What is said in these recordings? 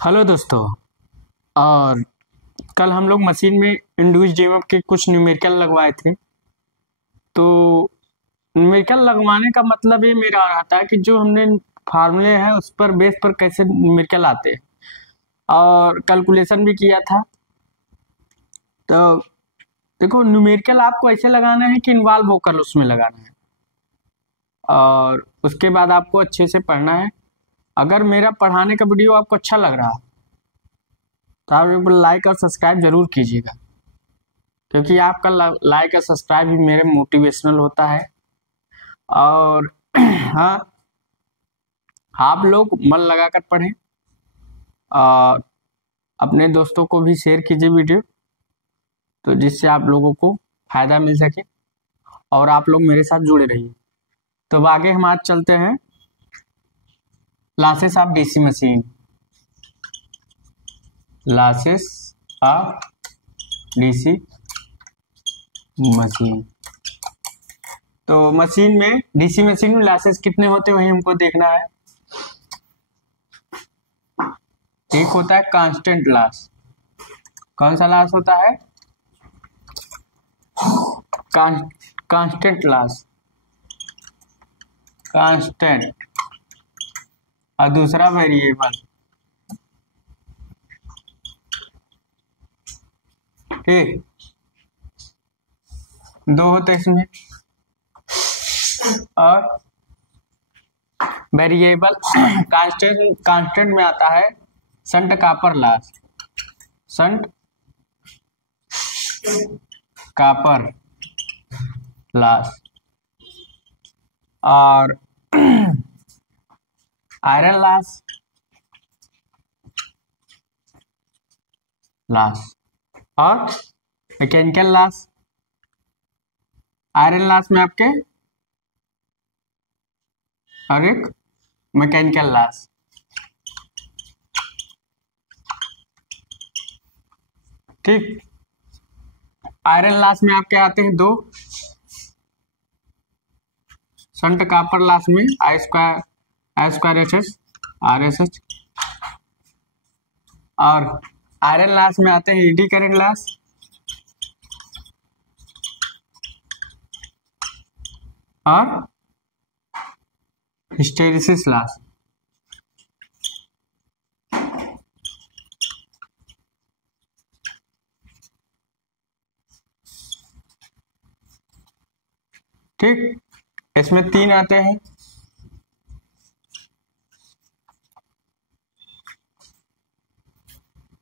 Hello दोस्तों। और कल हम लोग मशीन में इंड्यूस जेएमएफ के कुछ न्यूमेरिकल लगवाए थे। तो न्यूमेरिकल लगवाने का मतलब ये मेरा आता है कि जो हमने फार्मूले हैं उस पर बेस पर कैसे न्यूमेरिकल आते हैं, और कैलकुलेशन भी किया था। तो देखो, न्यूमेरिकल आपको ऐसे लगाना है कि इन्वॉल्व होकर उसमें लगाना है, और उसके बाद आपको अच्छे से पढ़ना है। अगर मेरा पढ़ाने का वीडियो आपको अच्छा लग रहा है तो आप लाइक और सब्सक्राइब जरूर कीजिएगा, क्योंकि आपका लाइक और सब्सक्राइब भी मेरे मोटिवेशनल होता है। और हाँ, आप लोग मन लगाकर पढ़ें और अपने दोस्तों को भी शेयर कीजिए वीडियो, तो जिससे आप लोगों को फायदा मिल सके और आप लोग मेरे साथ जुड़े रहिए। तो अब आगे हम आज चलते हैं losses of DC machine. Losses of DC machine. तो मशीन में डीसी मशीन में लॉसेस कितने होते हैं वही हमको देखना है। एक होता है कांस्टेंट लॉस। कौन सा लॉस होता है? Constant loss, constant. और दूसरा वेरिएबल। ठीक, दो होते इसमें। और वेरिएबल कांस्टेंट में आता है shunt copper loss. Shunt copper loss. और आयरन लॉस और मैकेनिकल लॉस। आयरन लॉस में आपके और एक मैकेनिकल लॉस। ठीक, आयरन लॉस में आपके आते हैं दो। संट कापर लॉस में I square H H R S H. और आयरन लॉस में आते हैं एडी करंट लॉस और हिस्टेरिसिस लॉस। ठीक, इसमें तीन आते हैं।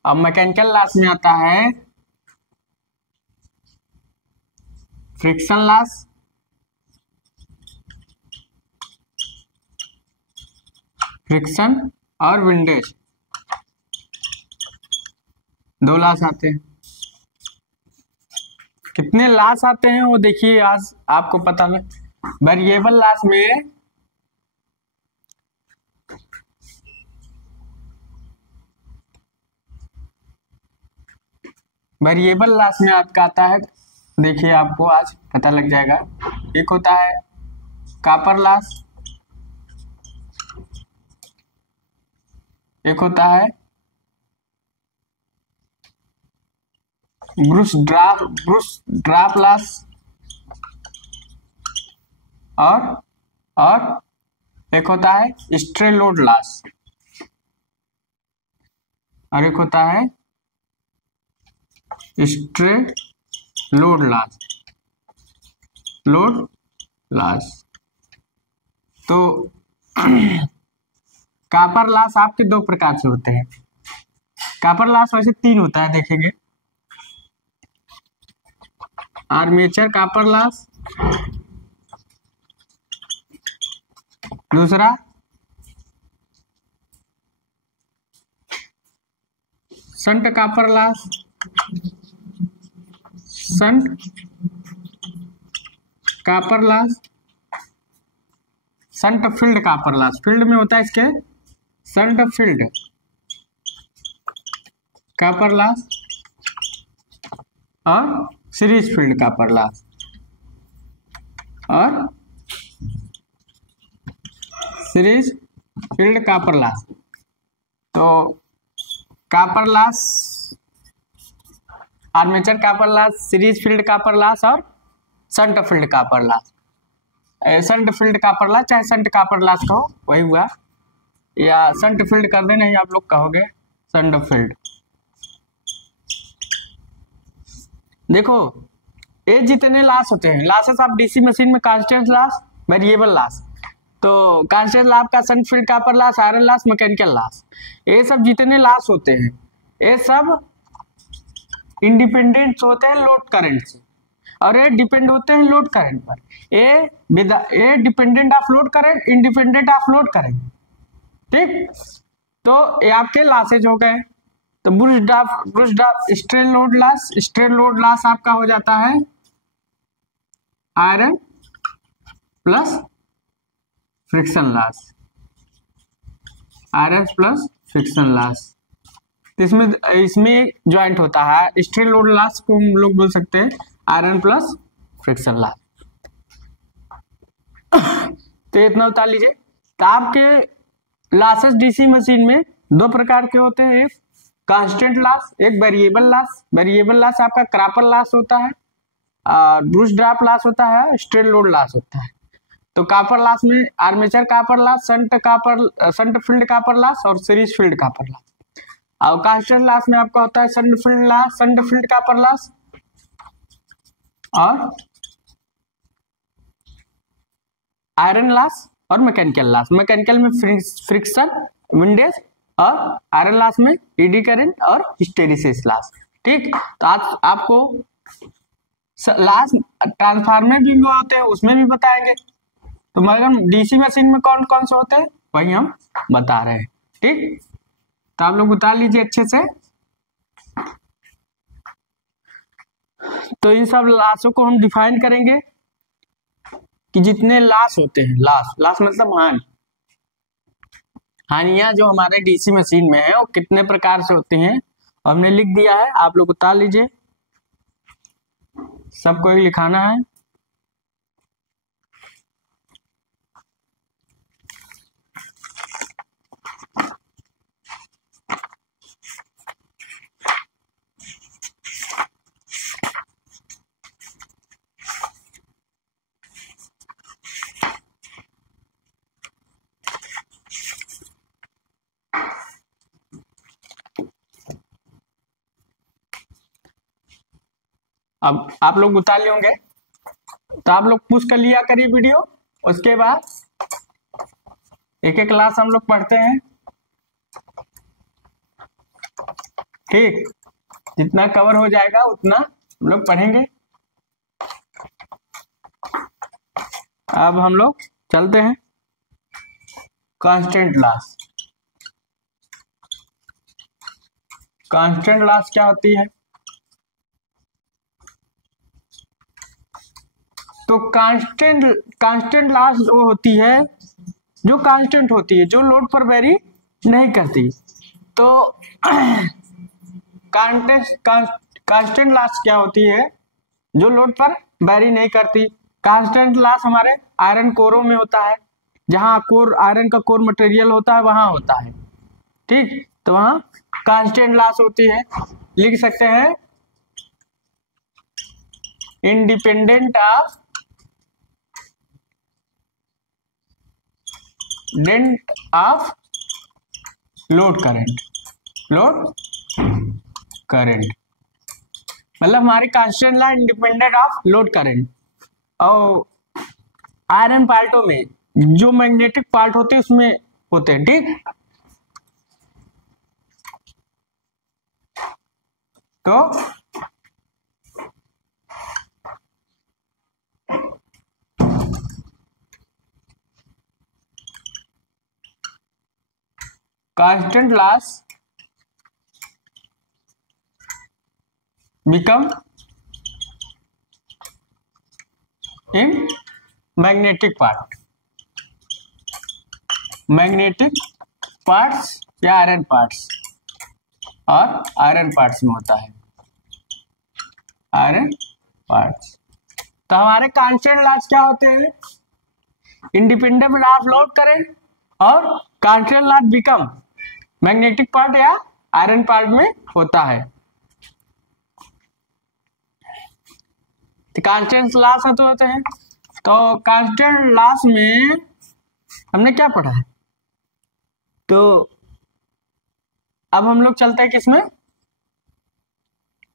अब मैकेनिकल लॉस में आता है फ्रिक्शन लॉस, फ्रिक्शन और विंडेज। दो लॉस आते हैं। कितने लॉस आते हैं वो देखिए, आज आपको पता नहीं। वेरिएबल लॉस में आपका आता है, देखिए आपको आज पता लग जाएगा। एक होता है कापर लॉस, एक होता है ब्रूस ड्रॉप लॉस, और एक होता है स्ट्रे लोड लॉस, और एक होता है स्ट्रे लोड लॉस। तो कापर लॉस आपके दो प्रकार से होते हैं। कापर लॉस वैसे तीन होता है, देखेंगे। आर्मेचर कापर लॉस, दूसरा shunt copper loss, shunt copper loss, shunt field copper loss. Field में होता है इसके संट फील्ड कापर लॉस और सीरीज फील्ड कापर लॉस, और सीरीज फील्ड कापर लॉस। तो copper loss, armature copper loss, series field copper loss और shunt field copper loss. Shunt field copper loss चाहे shunt copper loss कहो वही हुआ, या shunt field कर देना ही आप लोग कहोगे शंट फील्ड। देखो ये जितने लॉस होते हैं, लॉसेस ऑफ डीसी मशीन में कांस्टेंट लॉस, वेरिएबल लॉस, तो कांस्टेंट लॉस का shunt field copper loss, iron loss, mechanical loss, ये सब जितने लॉस होते हैं ये सब इंडिपेंडेंट होते हैं लोड करंट से, और ये डिपेंड होते हैं लोड करंट पर। ये dependent of load current, independent of load current, ठीक। तो ये आपके लॉसेज हो गए। तो bruised strain load loss, strain load loss आपका हो जाता है iron plus friction loss, iron plus friction loss. इसमें ज्वाइंट होता है स्ट्रेन लोड लॉस को हम लोग बोल सकते हैं आयरन प्लस फ्रिक्शन लॉस। तो इतना बता लीजिए। तो आपके लॉसेस डीसी मशीन में दो प्रकार के होते हैं, एक कांस्टेंट लॉस, एक वेरिएबल लॉस। वेरिएबल लॉस आपका कॉपर लॉस होता है, ब्रूस्ड ड्रॉप लॉस होता है, स्ट्रेन लोड लॉस होता है। तो कॉपर लॉस में armature copper loss, shunt field copper loss और सीरीज फील्ड कॉपर लॉस। और कांस्टेंट लॉस में आपका होता है shunt field loss, shunt field copper loss और आयरन लॉस और मैकेनिकल लॉस। मैकेनिकल में फ्रिक्शन, विंडेज, और आयरन लॉस में एडी करंट और हिस्टेरिसिस लॉस, ठीक। तो आज आपको लॉस ट्रांसफार्मर भी होते हैं उसमें भी बताएंगे। तो मगर डीसी मशीन में कौन कौन से होते हैं वही हम बता रहे हैं, ठीक। तो आप लोग उतार लीजिए अच्छे से। तो इन सब लॉसों को हम डिफाइन करेंगे कि जितने लॉस होते हैं, लॉस मतलब हानि, हानियां जो हमारे डीसी मशीन में है वो कितने प्रकार से होती हैं हमने लिख दिया है, आप लोग उतार लीजिए। सबको लिखाना है। अब आप लोग उतार लिए होंगे तो आप लोग पुश कर लिया करिए वीडियो। उसके बाद एक एक क्लास हम लोग पढ़ते हैं, ठीक। जितना कवर हो जाएगा उतना हम लोग पढ़ेंगे। अब हम लोग चलते हैं कांस्टेंट लॉस। कांस्टेंट लॉस क्या होती है? तो कांस्टेंट लॉस वो होती है जो कांस्टेंट होती है, जो लोड पर वेरी नहीं करती। तो कांस्टेंट लॉस क्या होती है? जो लोड पर वेरी नहीं करती। कांस्टेंट लॉस हमारे आयरन कोरों में होता है, जहां कोर आयरन का कोर मटेरियल होता है वहां होता है, ठीक। तो वहां कांस्टेंट लॉस होती है। लिख सकते हैं इंडिपेंडेंट ऑफ लोड करंट। मतलब हमारी constant loss independent of load current. और आयरन पार्टों में जो मैग्नेटिक पार्ट होते हैं उसमें होते हैं, ठीक। तो constant loss become in magnetic parts या आयरन पार्ट्स, और आयरन पार्ट्स में होता है आयरन पार्ट्स। तो हमारे कांस्टेंट लॉस क्या होते हैं? इंडिपेंडेंट ऑफ लोड करंट और constant loss become magnetic part या आयरन पार्ट में होता है। कांस्टेंट लॉस तो होते हैं। तो कांस्टेंट लॉस में हमने क्या पढ़ा है, तो अब हम लोग चलते हैं किसमें,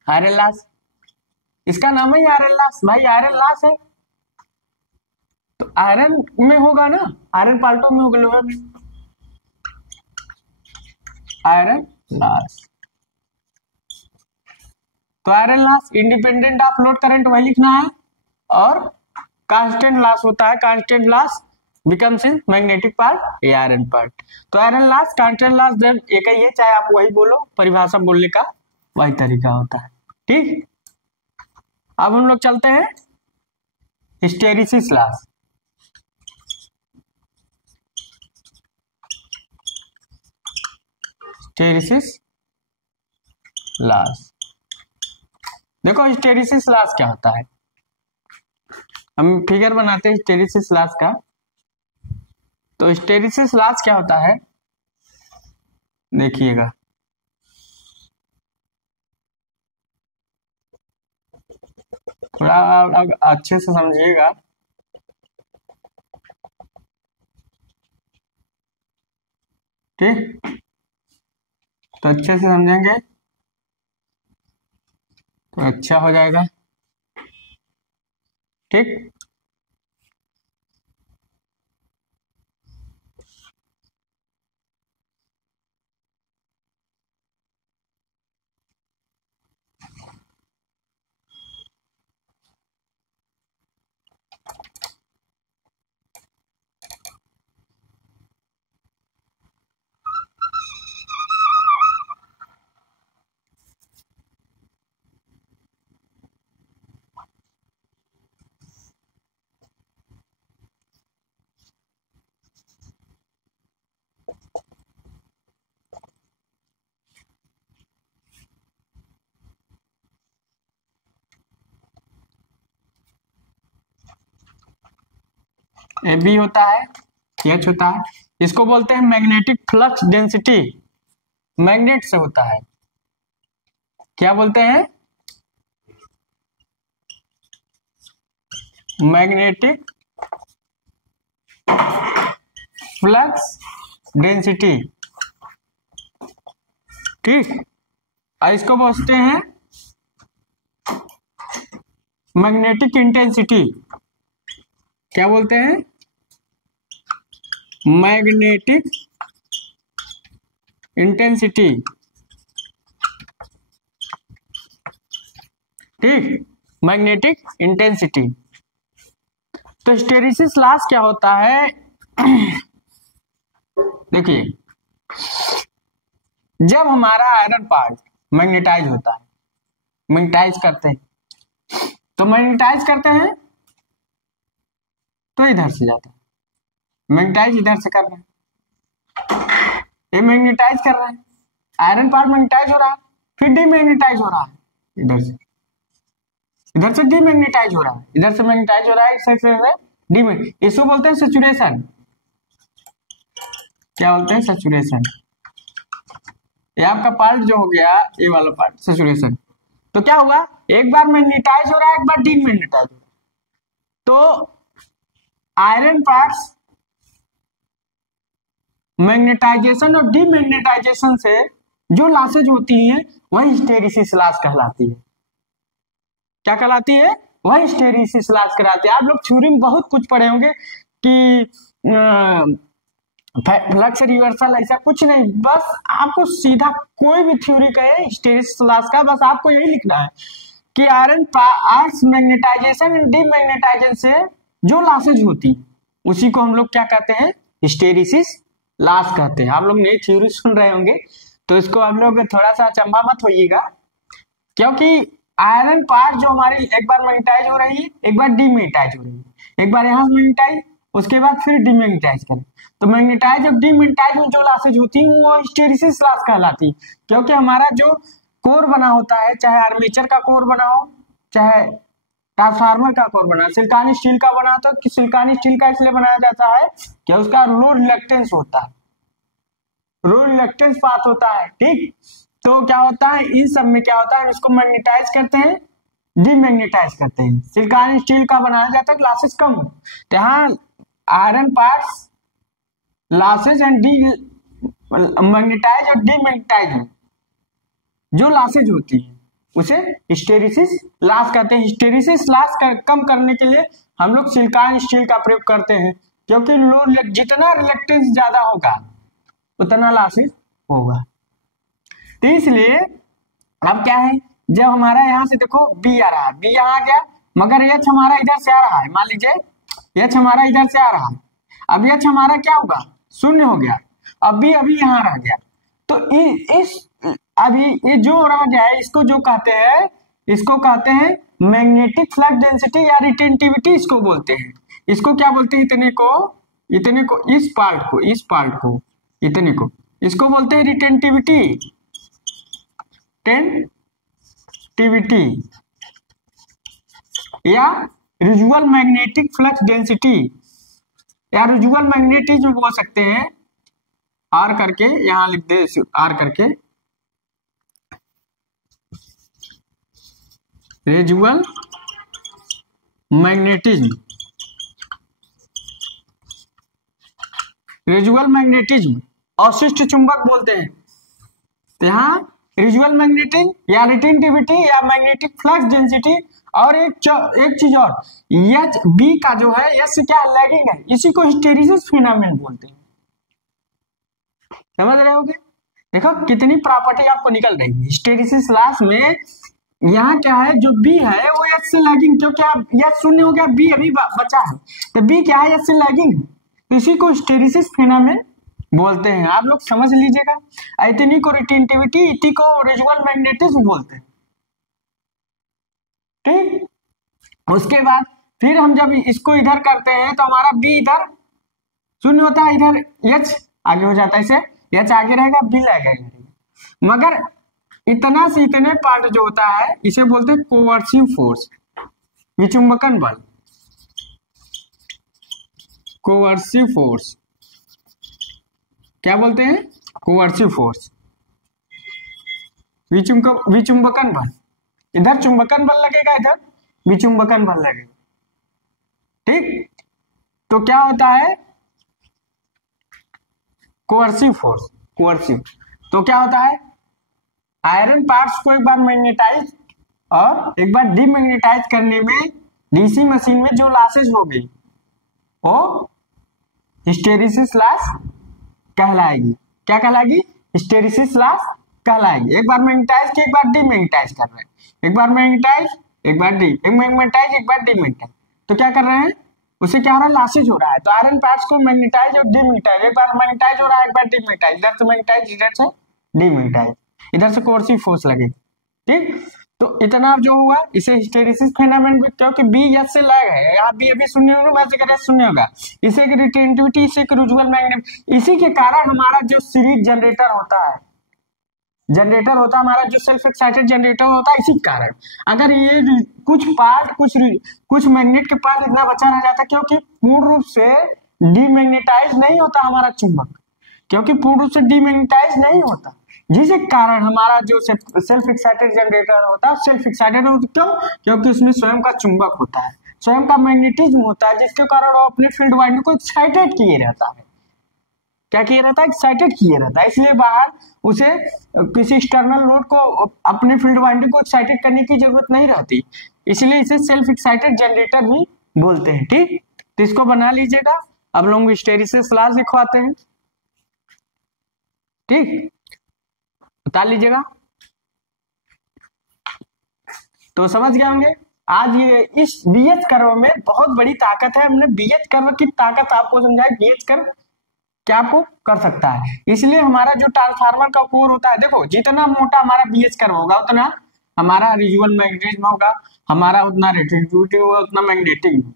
आयरन लॉस। इसका नाम है आयरन लॉस, भाई आयरन लॉस है तो आयरन में होगा ना, आयरन पार्टों में होगा आयरन लॉस। तो iron loss independent of load current वही लिखना है, और कांस्टेंट लॉस होता है, constant loss becomes in magnetic part या आयरन पार्ट। तो आयरन लॉस कांस्टेंट लॉस जब एक ही है, चाहे आप वही बोलो, परिभाषा बोलने का वही तरीका होता है। ठीक, अब हम लोग चलते हैं हिस्टेरिसिस लॉस। हिस्टेरिसिस लॉस, देखो हिस्टेरिसिस लॉस क्या होता है, हम फिगर बनाते हैं हिस्टेरिसिस लॉस का। तो हिस्टेरिसिस लॉस क्या होता है, देखिएगा, थोड़ा अच्छे से समझिएगा। ठीक, तो अच्छे से समझेंगे तो अच्छा हो जाएगा। ठीक, ए बी होता है, एच होता है, इसको बोलते हैं मैग्नेटिक फ्लक्स डेंसिटी, मैग्नेट से होता है, क्या बोलते हैं, मैग्नेटिक फ्लक्स डेंसिटी। ठीक, और इसको बोलते हैं मैग्नेटिक इंटेंसिटी, क्या बोलते हैं, मैग्नेटिक इंटेंसिटी। ठीक, मैग्नेटिक इंटेंसिटी। तो हिस्टेरिसिस लॉस क्या होता है, देखिए, जब हमारा आयरन पार्ट मैग्नेटाइज होता है, मैग्नेटाइज करते हैं, तो मैग्नेटाइज करते हैं तो इधर से जाता है, मैग्नेटाइज इधर से कर रहे हैं, ये मैग्नेटाइज कर रहे हैं, आयरन पार्ट मैग्नेटाइज हो रहा है, फिर डीमैग्नेटाइज हो रहा है, इधर से डीमैग्नेटाइज हो रहा है, इधर से मैग्नेटाइज हो रहा है, इसको बोलते हैं सैचुरेशन। क्या बोलते हैं, सैचुरेशन। ये आपका पार्ट जो हो गया, ये वाला पार्ट सैचुरेशन। तो क्या हुआ, एक बार मैग्नेटाइज हो रहा है, एक बार डीमैग्नेटाइज हो रहा है। तो आयरन पार्ट्स मैग्नेटाइजेशन और डीमैग्नेटाइजेशन से जो लॉसेज होती हैं वही हिस्टेरिसिस लॉस कहलाती है। क्या कहलाती है, वही हिस्टेरिसिस लॉस कहलाती है। आप लोग थ्योरी में बहुत कुछ पढ़े होंगे कि फ्लक्स रिवर्सल, ऐसा कुछ नहीं, बस आपको सीधा कोई भी थ्योरी कहे हिस्टेरिसिस लॉस का, बस आपको यही लिखना है कि iron parts magnetization and demagnetization से जो लॉसेज होती उसी को हम लोग क्या कहते हैं, हिस्टेरिसिस लॉस कहते हैं। आप लोग नई थ्योरी सुन रहे होंगे तो इसको आप लोग थोड़ा सा अचंभा मत होइएगा, क्योंकि आयरन पार्ट जो हमारी एक बार मैग्नेटाइज हो रही है, एक बार डीमैग्नेटाइज हो रही है, एक बार यहाँ मैग्नेटाइज, उसके बाद फिर डीमैग्नेटाइज करें, तो मैग्नेटाइज और डीमैग्नेटाइज में जो लॉसेज होती है वो हिस्टेरिसिस लॉस कहलाती है। क्योंकि हमारा जो कोर बना होता है, चाहे आर्मेचर का कोर बना हो, चाहे ट्रांसफार्मर का कोर बना, सिलिकॉन स्टील का बना, तो सिलिकॉन स्टील का इसलिए बनाया जाता है कि उसका लो रिलक्टेंस होता है, लो रिलक्टेंस पाथ होता है। ठीक, तो क्या होता है, इन सब में क्या होता है, इसको मैग्नेटाइज करते हैं, डीमैग्नेटाइज करते हैं। सिलिकॉन स्टील का बनाया जाता है, लॉसेस कम हो। तो यहाँ iron parts losses and demagnetize और डीमैग्नेटाइज जो लॉसेज होती है उसे हिस्टेरिसिस लॉस कहते हैं। हिस्टेरिसिस लॉस कम करने के लिए हम लोग सिलिकॉन स्टील का प्रयोग करते हैं, क्योंकि जितना रिलेक्टेंस ज्यादा होगा उतना लॉसेज होगा। तो इसलिए अब क्या है, जब हमारा यहाँ से देखो बी आ रहा है, बी यहाँ आ गया, मगर एच हमारा इधर से आ रहा है, मान लीजिए एच हमारा इधर से आ रहा है, अब एच हमारा क्या होगा, शून्य हो गया, अब बी अभी यहाँ रह गया। तो इस अभी ये जो रह गया है इसको जो कहते हैं, इसको कहते हैं मैग्नेटिक फ्लक्स डेंसिटी या रिटेंटिविटी इसको बोलते हैं। इसको क्या बोलते हैं, इतने को इस पार्ट को इतने को इसको बोलते हैं रिटेंटिविटी, या रिजुअल मैग्नेटिक फ्लक्स डेंसिटी या रिजुअल मैग्नेटिज्म बोल सकते हैं। आर करके यहां लिख दे, आर करके रिजुअल मैग्नेटिज्म, रिजुअल मैग्नेटिज्म अवशिष्ट चुंबक बोलते हैं। तो यहाँ रिजुअल मैग्नेटिज्म या रिटेंटिविटी या मैग्नेटिक फ्लक्स डेंसिटी, और एक चीज और, एच बी का जो है एच से क्या लैगिंग है, इसी को हिस्टेरिसिस फिनोमेनन बोलते हैं। समझ रहे होगे, देखो कितनी प्रॉपर्टी आपको निकल रही है। हिस्टेरिसिस लॉस में यहाँ क्या है, जो बी है वो एच से लैगिंग, क्योंकि अब एच शून्य हो गया, बी अभी बचा है, तो बी क्या है, एच से लैगिंग है, तो इसी को हिस्टेरिसिस फिनोमेनन बोलते हैं। आप लोग समझ लीजिएगा, इतनी को रिटेंटिविटी, इतनी को रिजुअल मैग्नेटिज्म बोलते हैं। ठीक, उसके बाद फिर हम जब इसको इधर करते हैं तो हमारा बी इधर शून्य होता है, इधर एच आगे हो जाता है, इसे एच आगे रहेगा, बी लगेगा, मगर इतना से इतने पार्ट जो होता है इसे बोलते हैं कोअर्सिव फोर्स, विचुंबकन बल, कोअर्सिव फोर्स। क्या बोलते हैं, कोअर्सिव फोर्स, विचुंबकन बल। इधर चुंबकन बल लगेगा, इधर विचुंबकन बल लगेगा। ठीक, तो क्या होता है, कोअर्सिव फोर्स, कोअर्सिव। तो क्या होता है, आयरन पार्ट्स को एक बार मैग्नेटाइज और एक बार डीमैग्नेटाइज करने में डीसी मशीन में जो लॉसेज हो गई वो हिस्टेरिसिस लॉस कहलाएगी। क्या कहलाएगी, हिस्टेरिसिस लॉस कहलाएगी। एक बार मैग्नेटाइज की, एक बार डीमैग्नेटाइज कर रहे हैं, एक बार मैग्नेटाइज, एक बार डी, एक मैग्नेटाइज, एक बार डीमैग्नेटाइज, तो क्या कर रहे हैं, उसे क्या हो रहा है, लॉसेज हो रहा है। तो आयरन पार्ट्स को मैग्नेटाइज और डीमैग्नेटाइज, एक बार मैग्नेटाइज हो रहा है, एक बार डीमैग्नेटाइज, इधर से मैग्नेटाइज, इधर से डीमैग्नेटाइज, इधर से कोअर्सिव फोर्स लगेगी। ठीक, तो इतना जो हुआ इसे हिस्टेरिसिस फिनोमेनन, क्योंकि बी एच से लैग है, यहाँ बी अभी शून्य होगा, वैसे करें शून्य होगा, इसे की रिटेंटिविटी, इसे की रिजुअल मैग्नेट, इसी के कारण हमारा जो सीरीज जनरेटर होता है, हमारा जो सेल्फ एक्साइटेड जनरेटर होता है, इसी कारण अगर ये कुछ पार्ट, कुछ मैग्नेट के पार्ट इतना बचा रह जाता, क्योंकि पूर्ण रूप से डीमैग्नेटाइज नहीं होता हमारा चुंबक, क्योंकि पूर्ण रूप से डीमैग्नेटाइज नहीं होता, जिसके कारण हमारा जो सेल्फ एक्साइटेड जनरेटर होता है, सेल्फ एक्साइटेड क्यों, क्योंकि उसमें स्वयं का चुंबक होता है, स्वयं का मैग्नेटिज्म होता है, जिसके कारण वो अपने फील्ड वाइंडिंग को एक्साइटेड किए रहता है। क्या किया रहता है, एक्साइटेड किए रहता है। इसलिए बाहर उसे किसी एक्सटर्नल लोड को अपने फील्ड वाइंडिंग को एक्साइटेड करने की जरूरत नहीं रहती, इसलिए इसे सेल्फ एक्साइटेड जनरेटर भी बोलते हैं। ठीक, तो इसको बना लीजिएगा। अब लोग हिस्टेरिसिस लॉस लिखवाते हैं। ठीक, बता लीजिएगा, तो समझ गए होंगे। आज ये इस बीएच कर्व में बहुत बड़ी ताकत है, हमने बीएच कर्व की ताकत आपको समझाया, बीएच कर्व क्या आपको कर सकता है। इसलिए हमारा जो ट्रांसफार्मर का कोर होता है, देखो जितना मोटा हमारा बीएच कर्व होगा उतना हमारा रिजुअल मैग्नेटिज्म होगा, हमारा उतना रिटेंटिविटी होगा, उतना मैग्नेटिक,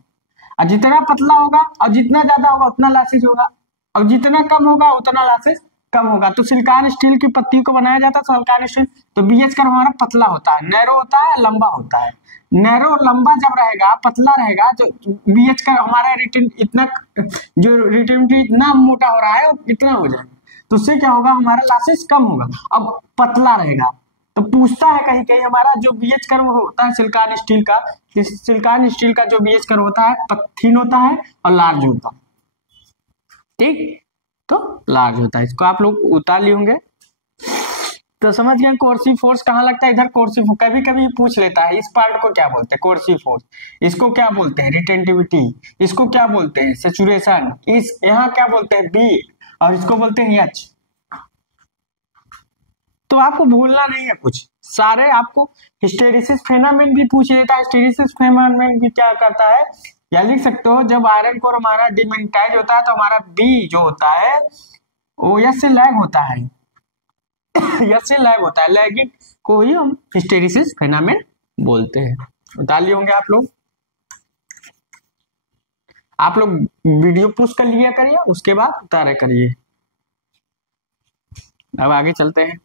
और जितना पतला होगा और जितना ज्यादा होगा उतना लॉसेज होगा, और जितना कम होगा उतना लॉसेज कम होगा। तो सिलिकॉन स्टील की पत्ती को बनाया जाता है सिलिकॉन स्टील, तो बीएच कर्व हमारा पतला होता है, नैरो होता है, लंबा होता है। नैरो लंबा जब रहेगा, पतला रहेगा, तो बीएच कर्व हमारा इतना जो रिटेंटिविटी इतना मोटा हो रहा है वो कितना हो जाएगा, तो उससे क्या होगा, हमारा लॉसेस कम होगा, अब पतला रहेगा। तो पूछता है कहीं कहीं हमारा जो बीएच कर्व होता है सिलिकॉन स्टील का, इस सिलिकॉन स्टील का जो बीएच कर्व होता है थिन होता है और लार्ज होता है, ठीक, तो लार्ज होता है। इसको आप लोग उतार लिए होंगे। तो समझ गए कोर्सिव फोर्स कहाँ लगता है, इधर कोर्सिव, कभी कभी पूछ लेता है इस पार्ट को क्या बोलते हैं, कोर्सिव फोर्स, इसको क्या बोलते हैं, रिटेंटिविटी, इसको क्या बोलते हैं, सैचुरेशन, इस यहाँ क्या बोलते हैं, बी, और इसको बोलते हैं एच। तो आपको भूलना नहीं है कुछ, सारे आपको हिस्टेरिसिस फेनोमेनन भी पूछ लेता है। हिस्टेरिसिस फेनोमेनन भी क्या करता है, या लिख सकते हो, जब आयरन कोर हमारा डिमैग्नेटाइज होता है तो हमारा बी जो होता है वो एस से लैग होता है, एस से लैग होता है, लैगिंग को ही हम हिस्टेरिसिस फेनोमेनन बोलते हैं। बता लिए होंगे आप लोग वीडियो पुश कर लिया करिए, उसके बाद उतारे करिए। अब आगे चलते हैं।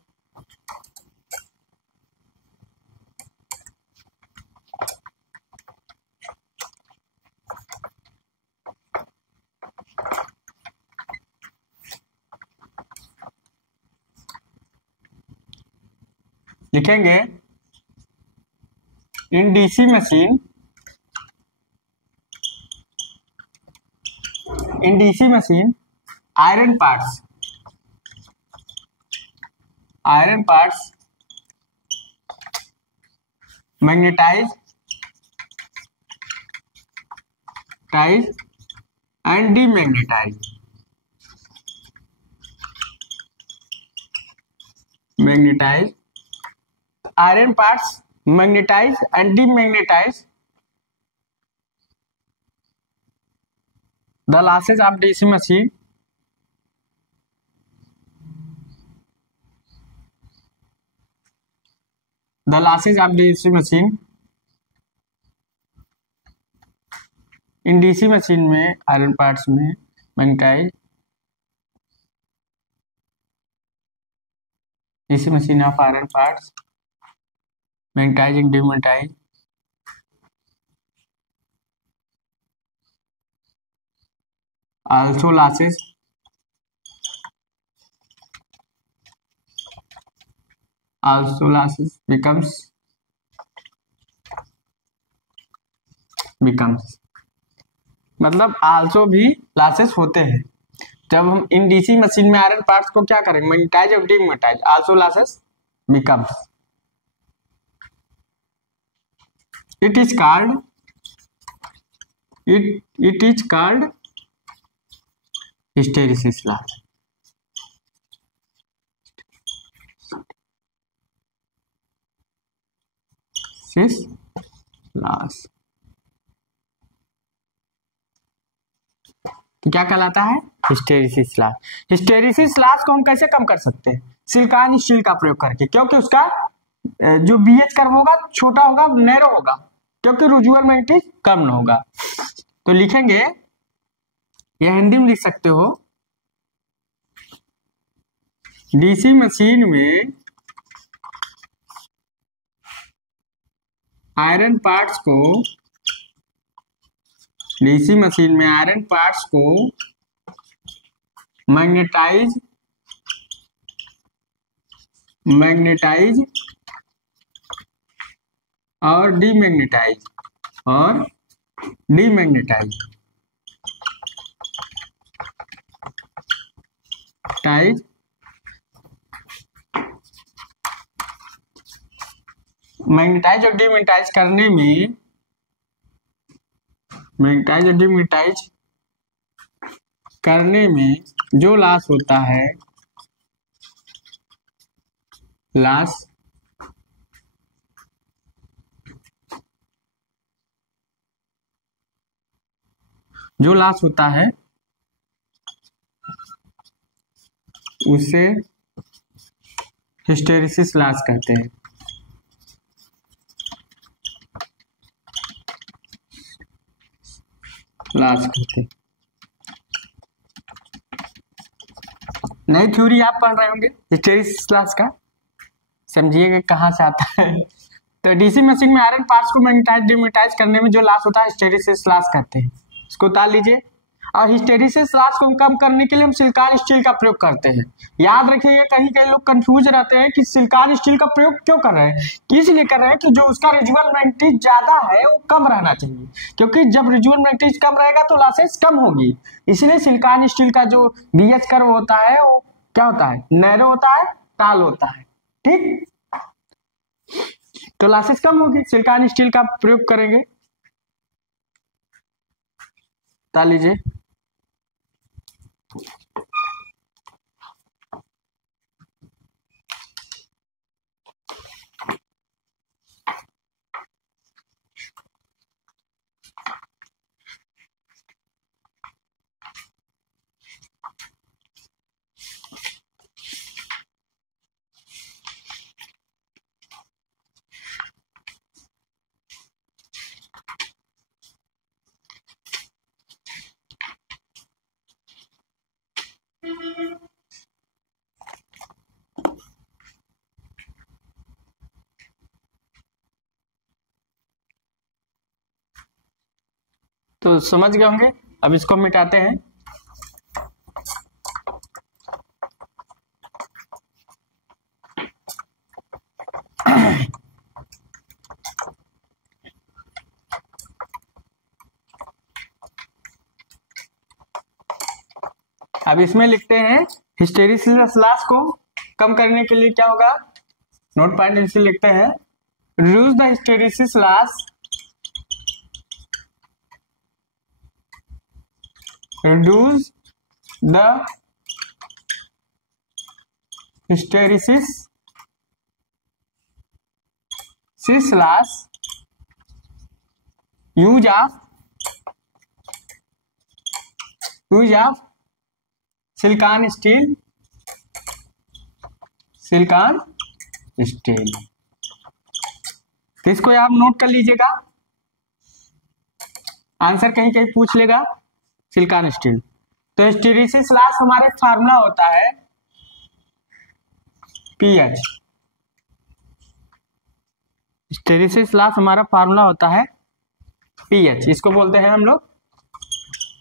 लिखेंगे in DC machine, in DC machine iron parts magnetize and demagnetize, magnetize iron parts magnetize and demagnetize the losses of DC machine, the losses of DC machine in DC machine में iron parts में magnetize, DC machine of iron parts magnetize and demagnetize also losses becomes मतलब also भी losses होते हैं। जब हम इन DC machine में iron parts को क्या करेंगे, मैग्नेटाइज और demagnetise, also losses becomes, it is called hysteresis loss। क्या कहलाता है, हिस्टेरिसिस लॉस। हिस्टेरिसिस लॉस को हम कैसे कम कर सकते हैं, सिलिकॉन स्टील का प्रयोग करके, क्योंकि उसका जो बीएच कर्व होगा छोटा होगा, नैरो होगा, क्योंकि रिजुअल मैग्नेटिक कम न होगा। तो लिखेंगे, या हिंदी में लिख सकते हो, डीसी मशीन में आयरन पार्ट्स को, डीसी मशीन में आयरन पार्ट्स को मैग्नेटाइज और डीमैग्नेटाइज मैग्नेटाइज और डीमैग्नेटाइज करने में, मैग्नेटाइज और डीमैग्नेटाइज करने में जो लॉस होता है, जो लॉस होता है उसे हिस्टेरिसिस लॉस कहते हैं। नई थ्योरी आप पढ़ रहे होंगे हिस्टेरिसिस लॉस का, समझिएगा कहाँ से आता है। तो डीसी मशीन में आयरन पार्ट्स को मैग्नेटाइज डीमैग्नेटाइज करने में जो लॉस होता है हिस्टेरिसिस लॉस कहते हैं, इसको उतार लीजिए। और हिस्टेरिसिस लॉस को कम करने के लिए हम सिलिकॉन स्टील का प्रयोग करते हैं। याद रखिएगा, कहीं कहीं लोग कंफ्यूज रहते हैं कि सिलिकॉन स्टील का प्रयोग क्यों कर रहे हैं। किस लिए कर रहे हैं कि जो उसका रेजिडुअल मैग्नेटिक ज्यादा है वो कम रहना चाहिए, क्योंकि जब रेजिडुअल मैग्नेटिक कम रहेगा तो लॉसेस कम होगी। इसलिए सिलिकॉन स्टील का जो बीएच कर्व होता है वो क्या होता है, नैरो होता है, टाल होता है। ठीक, तो लॉसेस कम होगी, सिलिकॉन स्टील का प्रयोग करेंगे। बता लीजिए। तो समझ गए होंगे, अब इसको मिटाते हैं। अब इसमें लिखते हैं हिस्टेरिसिस लॉस को कम करने के लिए क्या होगा, नोट पॉइंट इसे लिखते हैं, reduce the hysteresis loss, reduce the hysteresis loss, use of silicon steel, तो इसको आप नोट कर लीजिएगा, आंसर कहीं कहीं पूछ लेगा सिलिकॉन स्टील। तो हिस्टेरिसिस लॉस हमारे फार्मूला होता है पीएच, हिस्टेरिसिस लॉस हमारा फार्मूला होता है पीएच, इसको बोलते हैं हम लोग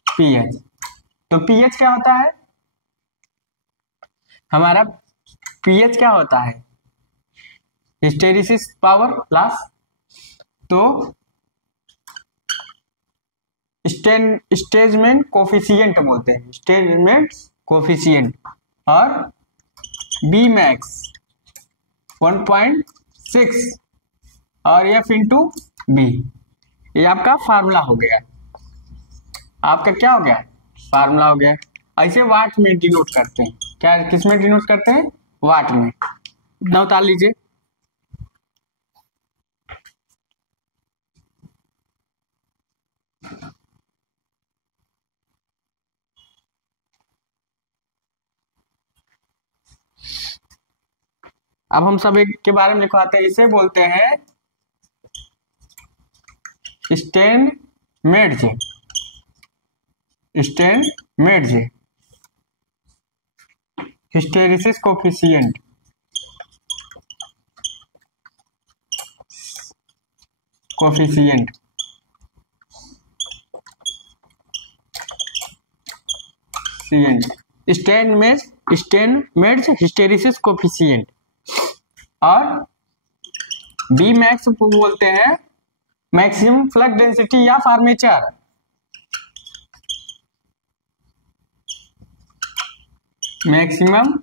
पीएच। तो पीएच क्या होता है हमारा, पीएच क्या होता है, हिस्टेरिसिस पावर लॉस। तो स्टेजमेंट कोफिशिएंट बोलते हैं, स्टेजमेंट कोफिशिएंट, और बी मैक्स 1.6 और एफ इंटू बी, ये आपका फार्मूला हो गया, आपका क्या हो गया, फार्मूला हो गया। ऐसे वाट में डिनोट करते हैं, क्या किस में डिनोट करते हैं, वाट में। इतना उतार लीजिए। अब हम सब एक के बारे में लिखवाते हैं, इसे बोलते हैं स्टेनमेट्ज, हिस्टेरिसिस कोफिशिएंट, स्टेनमेट्ज हिस्टेरिसिस कोफिशिएंट, और बी मैक्स को बोलते हैं मैक्सिमम फ्लक्स डेंसिटी या armature, maximum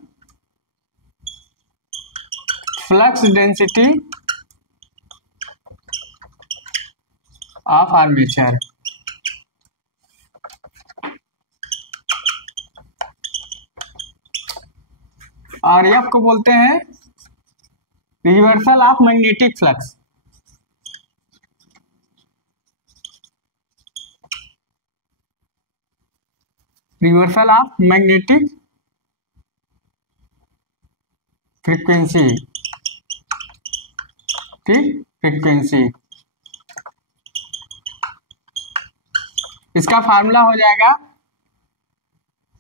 flux density of armature. और एफ को बोलते हैं reversal of magnetic flux, reversal of magnetic frequency, ठीक, फ्रीक्वेंसी। इसका फार्मूला हो जाएगा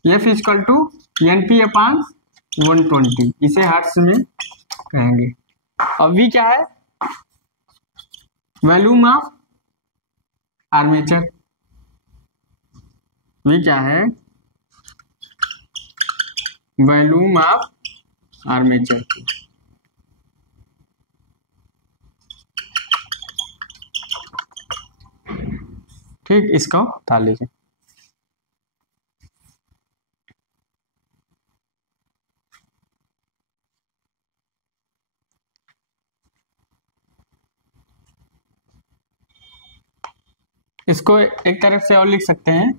एफ इक्वल टू NP अपान 120, इसे हर्ट्ज में कहेंगे। और V क्या है, वॉल्यूम ऑफ आर्मेचर, वी क्या है, वॉल्यूम ऑफ आर्मेचर की। ठीक, इसको उठा लीजिए। इसको एक तरफ से और लिख सकते हैं,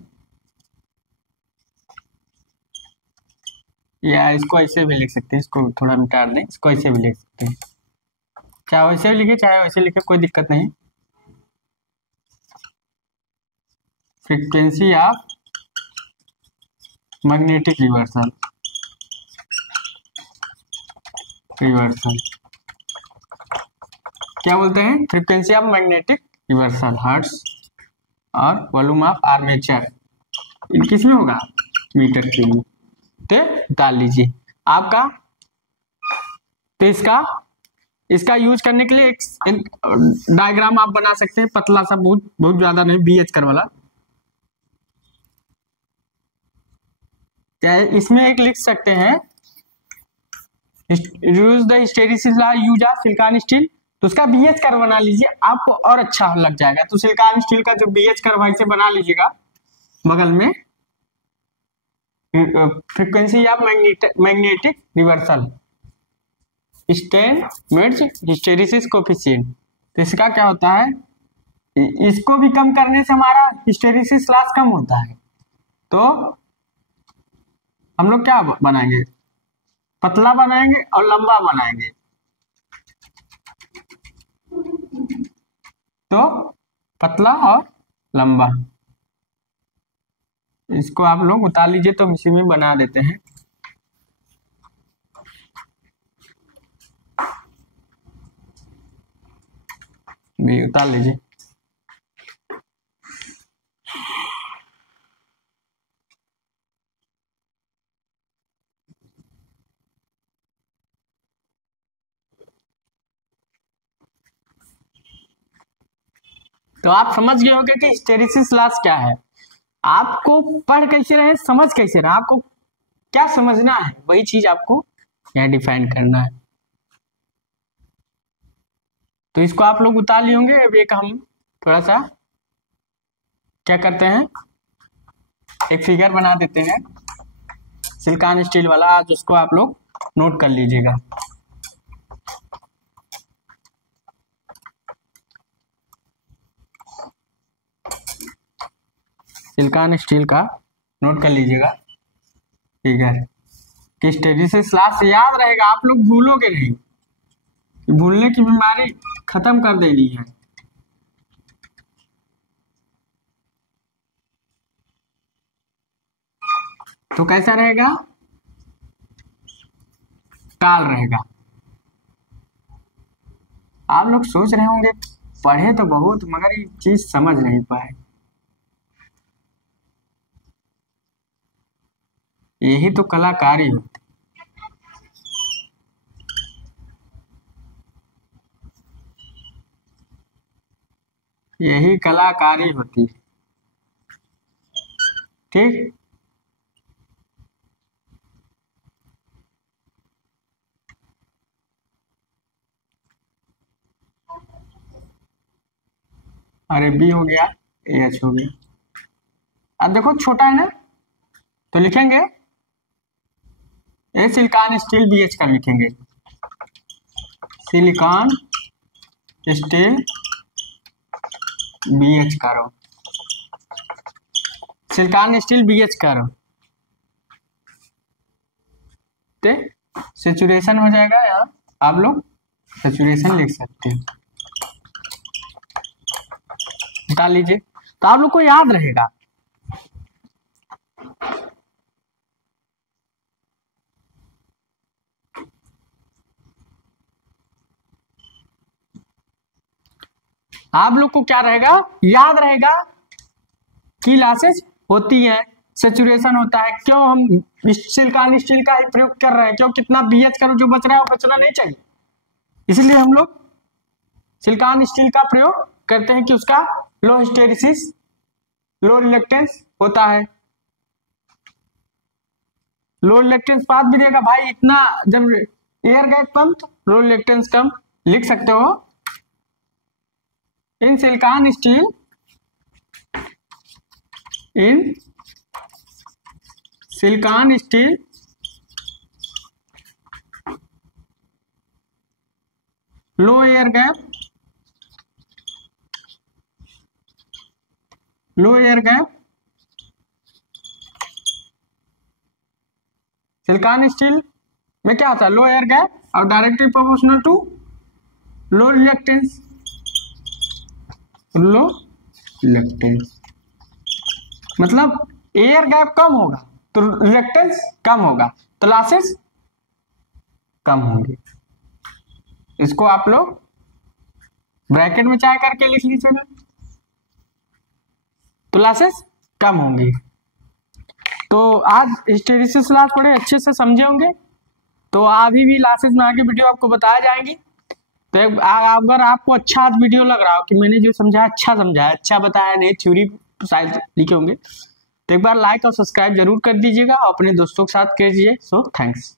या इसको ऐसे भी लिख सकते हैं, इसको थोड़ा मिटा दें, इसको ऐसे भी लिख सकते हैं, चाहे वैसे लिखे चाहे वैसे लिखे, कोई दिक्कत नहीं। फ्रीक्वेंसी ऑफ मैग्नेटिक रिवर्सल, क्या बोलते हैं, frequency of magnetic reversal hertz, और वॉल्यूम ऑफ आर्मेचर किस में होगा, मीटर के लिए। तो डाल लीजिए आपका। तो इसका यूज करने के लिए एक डायग्राम आप बना सकते हैं, पतला सा, बहुत ज्यादा नहीं, BH कर वाला। क्या इसमें एक लिख सकते हैं, use the hysteresis law use of silicon steel, तो उसका BH कर्व बना लीजिए, आपको और अच्छा लग जाएगा। तो सिलिकॉन स्टील का जो BH कर्व है इसे बना लीजिएगा बगल में, frequency of magnetic reversal, Steinmetz hysteresis coefficient. तो इसका क्या होता है, इसको भी कम करने से हमारा हिस्टेरिसिस लॉस कम होता है। तो हम लोग क्या बनाएंगे, पतला बनाएंगे और लंबा बनाएंगे। तो पतला और लंबा, इसको आप लोग उतार लीजिए, तो इसी में बना देते हैं। भी उतार लीजिए। तो आप समझ गए होंगे कि हिस्टेरिसिस लॉस क्या है। आपको पढ़ कैसे रहे, समझ कैसे रहे, आपको क्या समझना है, वही चीज आपको यहाँ डिफाइन करना है। तो इसको आप लोग उतार लिए होंगे। अब एक हम थोड़ा सा क्या करते हैं, एक फिगर बना देते हैं सिलिकॉन स्टील वाला, आज उसको आप लोग नोट कर लीजिएगा। सिलिकॉन स्टील का नोट कर लीजिएगा फिगर, कि हिस्टेरिसिस लॉस याद रहेगा, आप लोग भूलोगे नहीं, भूलने की बीमारी खत्म कर देनी है। तो कैसा रहेगा, काल रहेगा। आप लोग सोच रहे होंगे पढ़े तो बहुत मगर ये चीज समझ नहीं पाए, यही तो कलाकारी होती, यही कलाकारी होती है। ठीक, अरे बी हो गया, एच हो गया। अब देखो छोटा है ना, तो लिखेंगे ए सिलिकॉन स्टील BH का लिखेंगे, सिलिकॉन स्टील BH करो, सिलिकॉन स्टील BH करो, तो सेचुरेशन हो जाएगा। यहाँ आप लोग सेचुरेशन लिख सकते हैं, डाल लीजिए, तो आप लोग को याद रहेगा। आप लोग को क्या रहेगा, याद रहेगा कि लॉसेज होती है, सेचुरेशन होता है। क्यों हम सिलिकॉन स्टील का ही प्रयोग कर रहे हैं, क्यों, कितना BH करो, जो बच रहा है वो बचना नहीं चाहिए, इसलिए हम लोग सिलिकॉन स्टील का प्रयोग करते हैं कि उसका लो हिस्टेरिसिस, लो रिलक्टेंस होता है। लो रिएक्टेंस पाथ भी देगा भाई। इतना जब एयर गैप कम तो लो रिएक्टेंस कम। लिख सकते हो in silicon steel, in silicon steel low air gap, low air gap silicon steel में क्या होता है, लो एयर गैप और directly proportional to low reactance, low reactance मतलब एयर गैप कम होगा तो रिएक्टेंस कम होगा तो लॉसेस कम होंगे। इसको आप लोग ब्रैकेट में चाहे करके लिख लीजिएगा, तो लॉसेस कम होंगे। तो आज हिस्टेरिसिस लॉस बड़े अच्छे से समझे होंगे। तो अभी भी लॉसेस में आगे वीडियो आपको बताया जाएंगी। तो अगर आपको अच्छा आज वीडियो लग रहा हो कि मैंने जो समझाया अच्छा समझाया, अच्छा बताया, नहीं थ्योरी शायद लिखे होंगे, तो एक बार लाइक और सब्सक्राइब जरूर कर दीजिएगा और अपने दोस्तों के साथ कीजिए। So thanks.